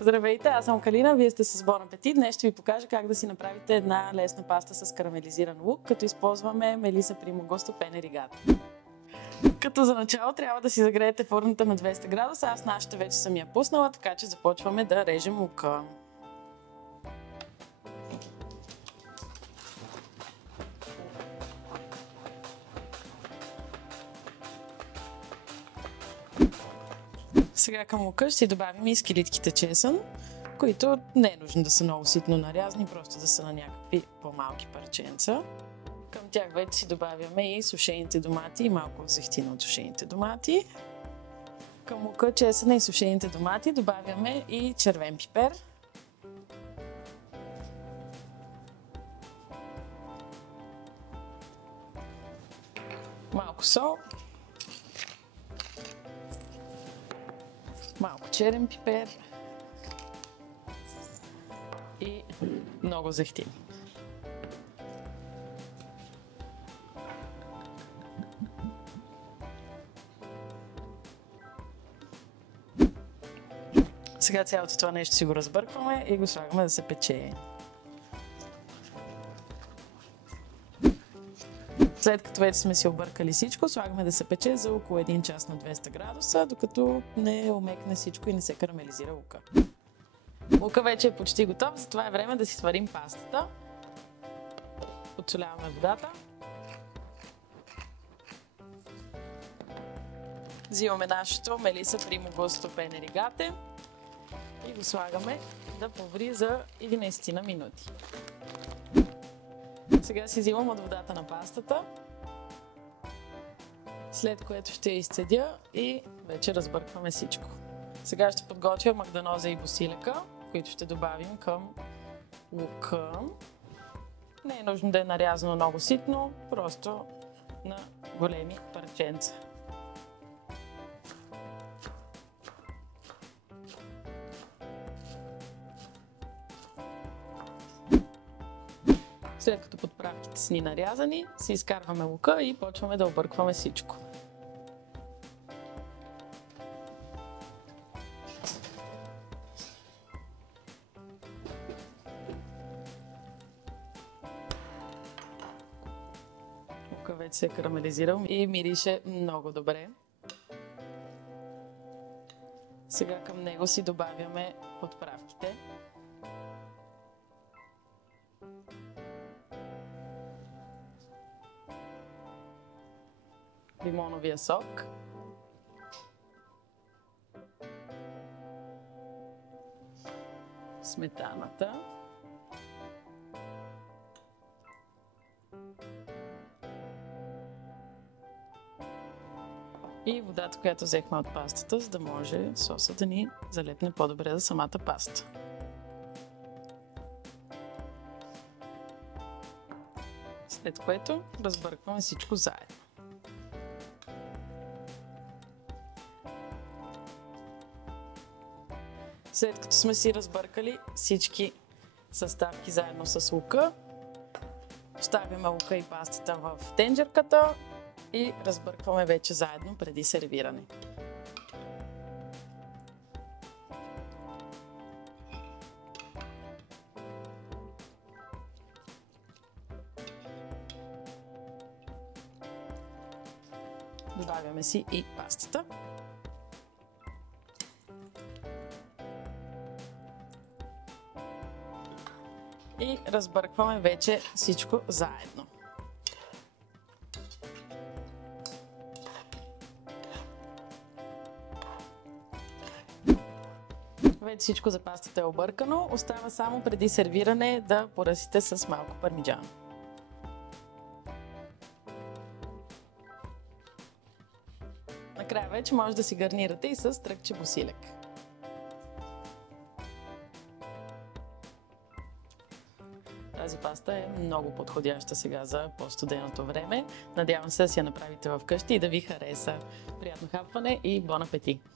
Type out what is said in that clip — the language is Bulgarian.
Здравейте, аз съм Калина, вие сте с Bon Appetit. Днес ще ви покажа как да си направите една лесна паста с карамелизиран лук, като използваме Melissa Primo Gusto Penne Rigate. Като за начало трябва да си загреете фурната на 200 градуса, аз нашата вече съм я пуснала, така че започваме да режем лука. Сега към лука ще си добавим и скелитките чесън, които не е нужно да са много ситно нарязани, просто да са на някакви по-малки парченца. Към тях вече си добавяме и сушените домати и малко зехтина от сушените домати. Към лука, чесъна и сушените домати добавяме и червен пипер. Малко сол. Малко черен пипер и много зехтин. Сега цялото това нещо си го разбъркваме и го слагаме да се пече. След като вече сме си объркали всичко, слагаме да се пече за около 1 час на 200 градуса, докато не омекне всичко и не се карамелизира лука. Лука вече е почти готов, затова е време да си сварим пастата. Подсоляваме водата. Взимаме нашето Melissa Primo Gusto Penne Rigate и го слагаме да поври за 11 минути. Сега си взимам от водата на пастата, след което ще я изцедя и вече разбъркваме всичко. Сега ще подготвя магданоза и босилека, които ще добавим към лука. Не е нужно да е нарязано много ситно, просто на големи парченца. След като подправките са ни нарязани, си изкарваме лука и почваме да объркваме всичко. Лука вече се е карамелизирал и мирише много добре. Сега към него си добавяме подправките. Лимоновия сок, сметаната, и водата, която взехме от пастата, за да може соса да ни залепне по-добре за самата паста. След което разбъркваме всичко заедно. След като сме си разбъркали всички съставки заедно с лука, поставяме лука и пастата в тенджерката и разбъркваме вече заедно преди сервиране. Добавяме си и пастата. И разбъркваме вече всичко заедно. Вече всичко за пастата е объркано. Остава само преди сервиране да поръсите с малко пармиджано. Накрая вече може да си гарнирате и с тръкче босилек. Тази паста е много подходяща сега за по-студеното време. Надявам се да си я направите вкъщи и да ви хареса. Приятно хапване и бон апетит!